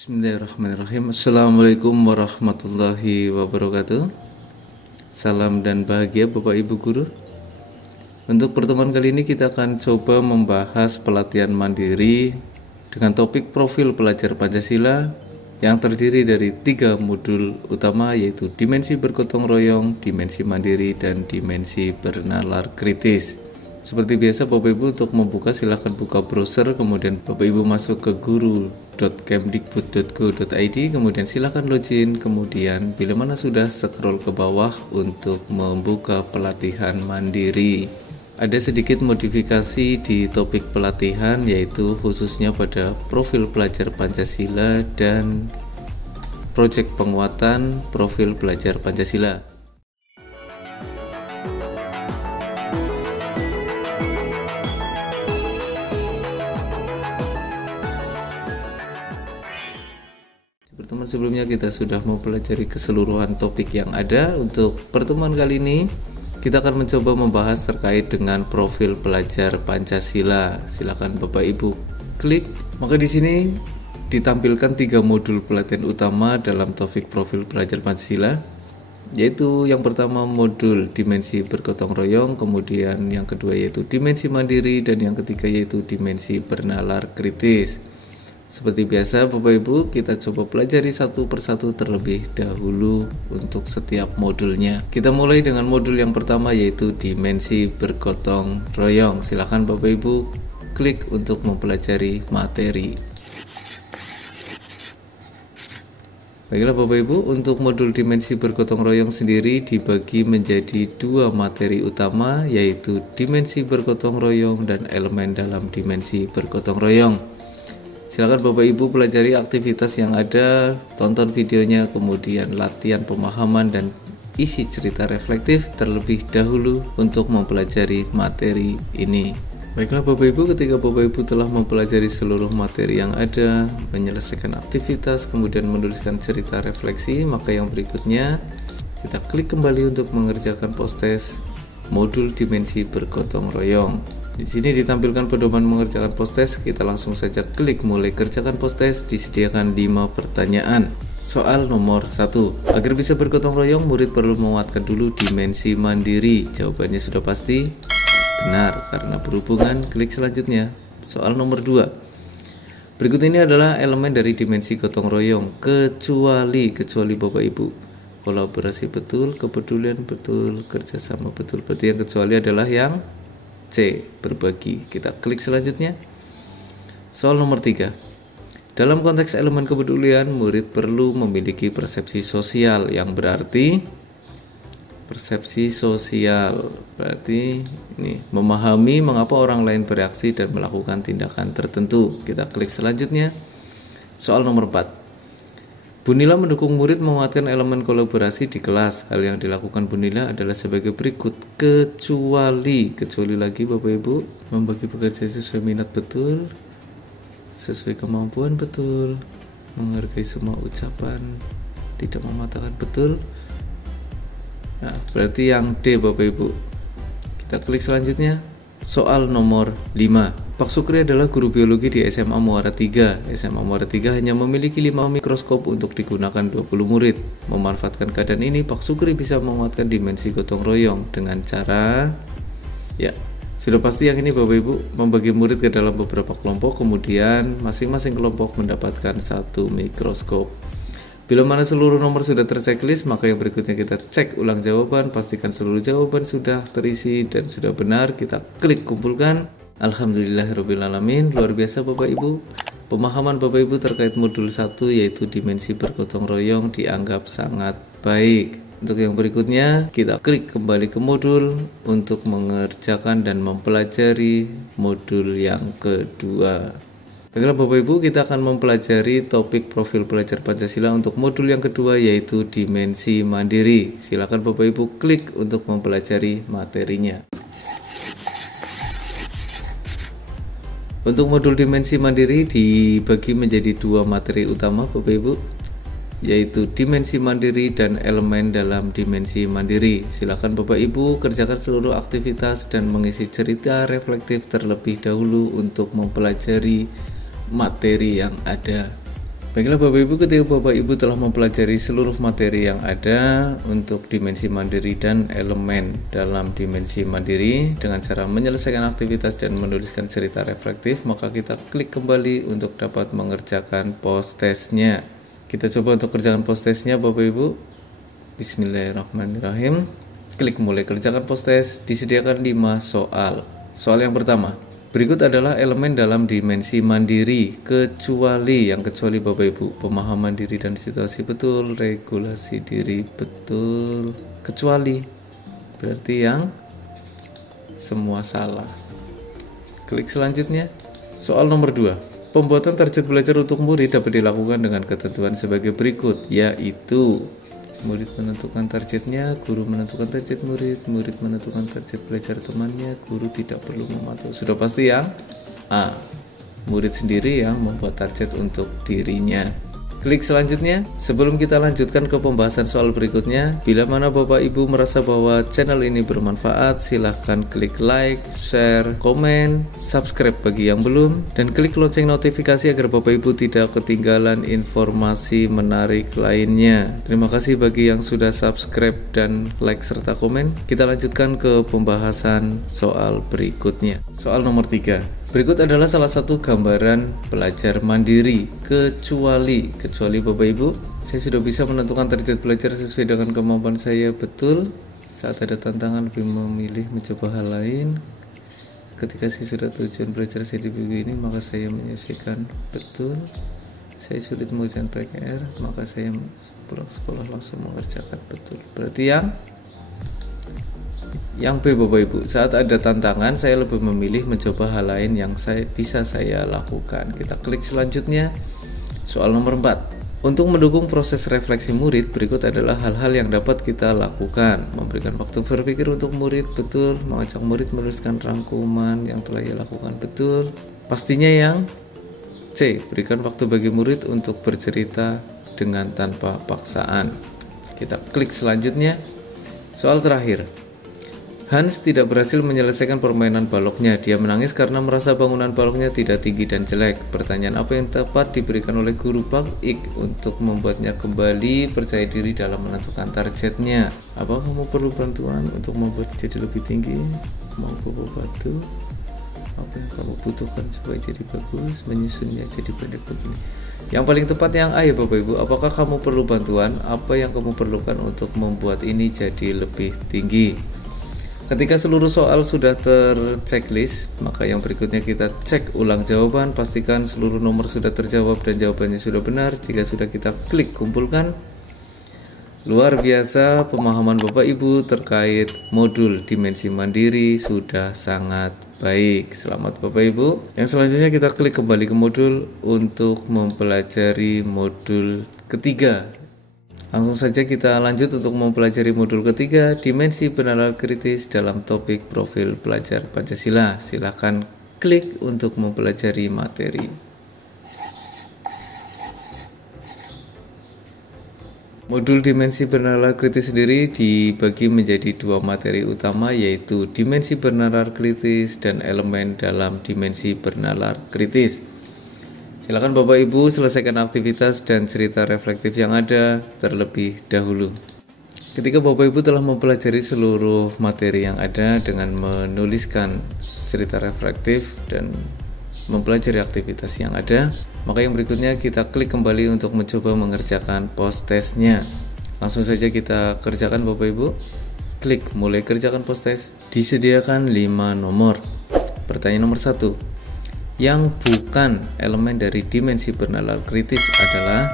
Bismillahirrahmanirrahim. Assalamualaikum warahmatullahi wabarakatuh. Salam dan bahagia Bapak Ibu Guru. Untuk pertemuan kali ini kita akan coba membahas pelatihan mandiri dengan topik profil pelajar Pancasila yang terdiri dari 3 modul utama, yaitu dimensi bergotong royong, dimensi mandiri, dan dimensi bernalar kritis. Seperti biasa Bapak Ibu, untuk membuka silahkan buka browser, kemudian Bapak Ibu masuk ke guru.kemdikbud.go.id, kemudian silahkan login, kemudian bila mana sudah scroll ke bawah untuk membuka pelatihan mandiri. Ada sedikit modifikasi di topik pelatihan, yaitu khususnya pada profil pelajar Pancasila dan proyek penguatan profil pelajar Pancasila. Pertemuan sebelumnya kita sudah mempelajari keseluruhan topik yang ada. Untuk pertemuan kali ini kita akan mencoba membahas terkait dengan profil pelajar Pancasila. Silakan Bapak Ibu klik. Maka di sini ditampilkan 3 modul pelatihan utama dalam topik profil pelajar Pancasila, yaitu yang pertama modul dimensi bergotong royong, kemudian yang kedua yaitu dimensi mandiri, dan yang ketiga yaitu dimensi bernalar kritis. Seperti biasa Bapak Ibu, kita coba pelajari satu persatu terlebih dahulu untuk setiap modulnya. Kita mulai dengan modul yang pertama, yaitu dimensi bergotong royong. Silakan Bapak Ibu klik untuk mempelajari materi. Baiklah Bapak Ibu, untuk modul dimensi bergotong royong sendiri dibagi menjadi 2 materi utama, yaitu dimensi bergotong royong dan elemen dalam dimensi bergotong royong. Silakan Bapak Ibu pelajari aktivitas yang ada, tonton videonya, kemudian latihan pemahaman dan isi cerita reflektif terlebih dahulu untuk mempelajari materi ini. Baiklah Bapak Ibu, ketika Bapak Ibu telah mempelajari seluruh materi yang ada, menyelesaikan aktivitas, kemudian menuliskan cerita refleksi, maka yang berikutnya kita klik kembali untuk mengerjakan post-test modul dimensi bergotong royong. Di sini ditampilkan pedoman mengerjakan post-test. Kita langsung saja klik mulai kerjakan post-test. Disediakan 5 pertanyaan. Soal nomor 1. Agar bisa bergotong royong, murid perlu menguatkan dulu dimensi mandiri. Jawabannya sudah pasti benar karena berhubungan. Klik selanjutnya. Soal nomor 2. Berikut ini adalah elemen dari dimensi gotong royong kecuali Bapak Ibu. Kolaborasi betul, kepedulian betul, kerjasama betul. Berarti yang kecuali adalah yang C, berbagi. Kita klik selanjutnya. Soal nomor 3. Dalam konteks elemen kepedulian, murid perlu memiliki persepsi sosial, yang berarti persepsi sosial berarti ini memahami mengapa orang lain bereaksi dan melakukan tindakan tertentu. Kita klik selanjutnya. Soal nomor 4. Bunila mendukung murid menguatkan elemen kolaborasi di kelas. Hal yang dilakukan Bunila adalah sebagai berikut. Kecuali lagi Bapak Ibu, membagi pekerjaan sesuai minat betul, sesuai kemampuan betul, menghargai semua ucapan, tidak mematahkan betul. Nah, berarti yang D Bapak Ibu. Kita klik selanjutnya. Soal nomor 5. Pak Sukri adalah guru biologi di SMA Muara 3. SMA Muara 3 hanya memiliki 5 mikroskop untuk digunakan 20 murid. Memanfaatkan keadaan ini, Pak Sukri bisa menguatkan dimensi gotong royong dengan cara, ya, sudah pasti yang ini Bapak Ibu, membagi murid ke dalam beberapa kelompok, kemudian masing-masing kelompok mendapatkan 1 mikroskop. Bila mana seluruh nomor sudah terchecklist, maka yang berikutnya kita cek ulang jawaban, pastikan seluruh jawaban sudah terisi dan sudah benar. Kita klik kumpulkan. Alhamdulillahirrahmanirrahim. Luar biasa Bapak Ibu. Pemahaman Bapak Ibu terkait modul 1, yaitu dimensi bergotong royong, dianggap sangat baik. Untuk yang berikutnya kita klik kembali ke modul untuk mengerjakan dan mempelajari modul yang kedua. Baiklah Bapak Ibu, kita akan mempelajari topik profil pelajar Pancasila untuk modul yang kedua, yaitu dimensi mandiri. Silakan Bapak Ibu klik untuk mempelajari materinya. Untuk modul dimensi mandiri dibagi menjadi 2 materi utama Bapak Ibu, yaitu dimensi mandiri dan elemen dalam dimensi mandiri. Silakan Bapak Ibu kerjakan seluruh aktivitas dan mengisi cerita reflektif terlebih dahulu untuk mempelajari materi yang ada. Baiklah Bapak Ibu, ketika Bapak Ibu telah mempelajari seluruh materi yang ada untuk dimensi mandiri dan elemen dalam dimensi mandiri dengan cara menyelesaikan aktivitas dan menuliskan cerita reflektif, maka kita klik kembali untuk dapat mengerjakan post testnya. Kita coba untuk kerjakan post testnya Bapak Ibu. Bismillahirrahmanirrahim. Klik mulai kerjakan post test. Disediakan 5 soal. Soal yang pertama, berikut adalah elemen dalam dimensi mandiri kecuali Bapak Ibu, pemahaman diri dan situasi betul, regulasi diri betul, kecuali berarti yang semua salah. Klik selanjutnya. Soal nomor 2, pembuatan target belajar untuk murid dapat dilakukan dengan ketentuan sebagai berikut, yaitu murid menentukan targetnya, guru menentukan target murid, murid menentukan target belajar temannya, guru tidak perlu memantau. Sudah pasti yang A, murid sendiri yang membuat target untuk dirinya. Klik selanjutnya. Sebelum kita lanjutkan ke pembahasan soal berikutnya, bila mana Bapak Ibu merasa bahwa channel ini bermanfaat, silahkan klik like, share, komen, subscribe bagi yang belum, dan klik lonceng notifikasi agar Bapak Ibu tidak ketinggalan informasi menarik lainnya. Terima kasih bagi yang sudah subscribe dan like serta komen. Kita lanjutkan ke pembahasan soal berikutnya. Soal nomor 3. Berikut adalah salah satu gambaran belajar mandiri kecuali Bapak Ibu, saya sudah bisa menentukan target belajar sesuai dengan kemampuan saya betul. Saat ada tantangan lebih memilih mencoba hal lain. Ketika saya sudah tujuan belajar saya di buku ini, maka saya menyesuaikan betul. Saya sulit mengerjakan PR, maka saya pulang sekolah langsung mengerjakan betul. Berarti yang B Bapak Ibu, saat ada tantangan saya lebih memilih mencoba hal lain yang bisa saya lakukan. Kita klik selanjutnya. Soal nomor 4. Untuk mendukung proses refleksi murid, berikut adalah hal-hal yang dapat kita lakukan. Memberikan waktu berpikir untuk murid, betul. Mengajak murid menuliskan rangkuman yang telah ia lakukan, betul. Pastinya yang C, berikan waktu bagi murid untuk bercerita dengan tanpa paksaan. Kita klik selanjutnya. Soal terakhir. Hans tidak berhasil menyelesaikan permainan baloknya. Dia menangis karena merasa bangunan baloknya tidak tinggi dan jelek. Pertanyaan apa yang tepat diberikan oleh guru Pak Ik untuk membuatnya kembali percaya diri dalam menentukan targetnya? Apa kamu perlu bantuan untuk membuat jadi lebih tinggi? Mau bawa batu? Apa yang kamu butuhkan supaya jadi bagus? Menyusunnya jadi pendek begini. Yang paling tepat yang A ya Bapak Ibu. Apakah kamu perlu bantuan? Apa yang kamu perlukan untuk membuat ini jadi lebih tinggi? Ketika seluruh soal sudah terchecklist, maka yang berikutnya kita cek ulang jawaban. Pastikan seluruh nomor sudah terjawab dan jawabannya sudah benar. Jika sudah, kita klik kumpulkan. Luar biasa, pemahaman Bapak Ibu terkait modul dimensi mandiri sudah sangat baik. Selamat Bapak Ibu. Yang selanjutnya kita klik kembali ke modul untuk mempelajari modul ketiga. Langsung saja kita lanjut untuk mempelajari modul ketiga, dimensi penalaran kritis dalam topik profil pelajar Pancasila. Silakan klik untuk mempelajari materi. Modul dimensi bernalar kritis sendiri dibagi menjadi 2 materi utama, yaitu dimensi bernalar kritis dan elemen dalam dimensi bernalar kritis. Silakan Bapak Ibu selesaikan aktivitas dan cerita reflektif yang ada terlebih dahulu. Ketika Bapak Ibu telah mempelajari seluruh materi yang ada dengan menuliskan cerita reflektif dan mempelajari aktivitas yang ada, maka yang berikutnya kita klik kembali untuk mencoba mengerjakan post testnya. Langsung saja kita kerjakan Bapak Ibu. Klik mulai kerjakan post test. Disediakan 5 nomor. Pertanyaan nomor 1. Yang bukan elemen dari dimensi bernalar kritis adalah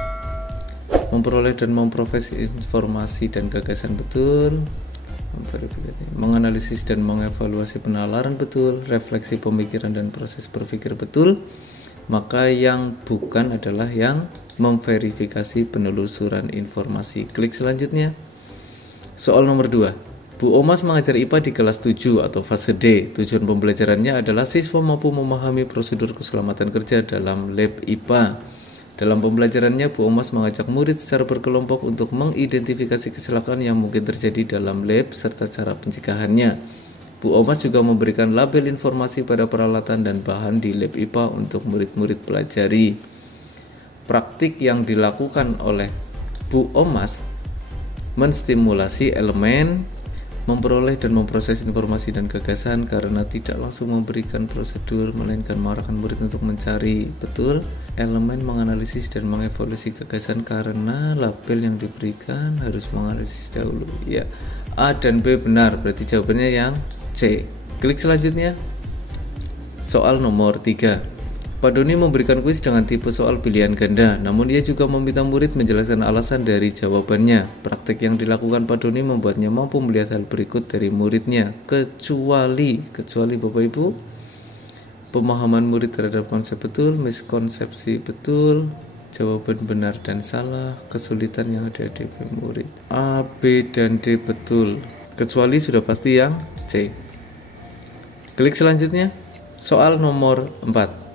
memperoleh dan memproses informasi dan gagasan betul, menganalisis dan mengevaluasi penalaran betul, refleksi pemikiran dan proses berpikir betul. Maka yang bukan adalah yang memverifikasi penelusuran informasi. Klik selanjutnya. Soal nomor 2. Bu Omas mengajar IPA di kelas 7 atau fase D. Tujuan pembelajarannya adalah siswa mampu memahami prosedur keselamatan kerja dalam lab IPA. Dalam pembelajarannya, Bu Omas mengajak murid secara berkelompok untuk mengidentifikasi kecelakaan yang mungkin terjadi dalam lab serta cara pencegahannya. Bu Omas juga memberikan label informasi pada peralatan dan bahan di lab IPA untuk murid-murid pelajari. praktik yang dilakukan oleh Bu Omas menstimulasi elemen memperoleh dan memproses informasi dan gagasan karena tidak langsung memberikan prosedur melainkan mengarahkan murid untuk mencari betul elemen, menganalisis dan mengevaluasi gagasan karena label yang diberikan harus menganalisis dahulu. Ya, A dan B benar, berarti jawabannya yang C. Klik selanjutnya. Soal nomor 3. Pak Doni memberikan kuis dengan tipe soal pilihan ganda, namun ia juga meminta murid menjelaskan alasan dari jawabannya. Praktek yang dilakukan Pak Doni membuatnya mampu melihat hal berikut dari muridnya, kecuali Bapak Ibu, pemahaman murid terhadap konsep betul, miskonsepsi betul, jawaban benar dan salah, kesulitan yang ada di murid. A, B, dan D betul, kecuali sudah pasti yang C. Klik selanjutnya. Soal nomor 4.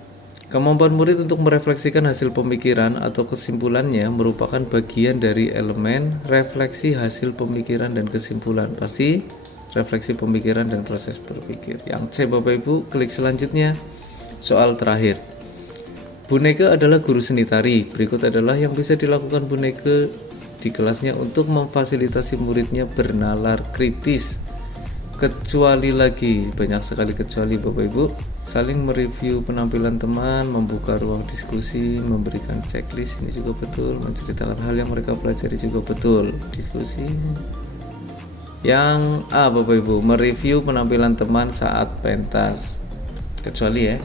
Kemampuan murid untuk merefleksikan hasil pemikiran atau kesimpulannya merupakan bagian dari elemen refleksi hasil pemikiran dan kesimpulan. Pasti refleksi pemikiran dan proses berpikir. Yang C Bapak Ibu, klik selanjutnya. Soal terakhir. Boneka adalah guru seni tari. Berikut adalah yang bisa dilakukan boneka di kelasnya untuk memfasilitasi muridnya bernalar kritis. Kecuali lagi, banyak sekali kecuali Bapak Ibu. Saling mereview penampilan teman, membuka ruang diskusi, memberikan checklist, ini juga betul, menceritakan hal yang mereka pelajari juga betul. Diskusi. Yang A Bapak Ibu, mereview penampilan teman saat pentas. Kecuali ya.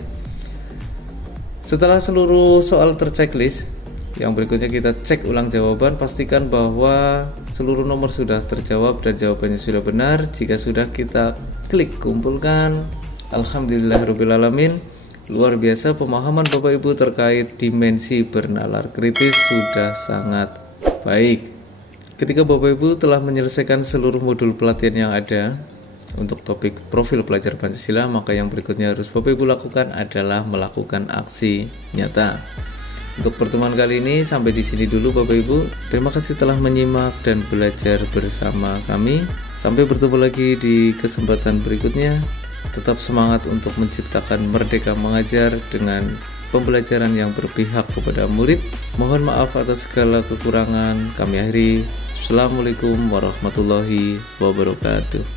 Setelah seluruh soal terchecklist, yang berikutnya kita cek ulang jawaban, pastikan bahwa seluruh nomor sudah terjawab dan jawabannya sudah benar. Jika sudah, kita klik kumpulkan. Alhamdulillahirrabbilalamin. Luar biasa pemahaman Bapak Ibu terkait dimensi bernalar kritis sudah sangat baik. Ketika Bapak Ibu telah menyelesaikan seluruh modul pelatihan yang ada untuk topik profil pelajar Pancasila, maka yang berikutnya harus Bapak Ibu lakukan adalah melakukan aksi nyata. Untuk pertemuan kali ini sampai di sini dulu Bapak Ibu. Terima kasih telah menyimak dan belajar bersama kami. Sampai bertemu lagi di kesempatan berikutnya. Tetap semangat untuk menciptakan Merdeka Mengajar dengan pembelajaran yang berpihak kepada murid. Mohon maaf atas segala kekurangan. Kami akhiri. Assalamualaikum warahmatullahi wabarakatuh.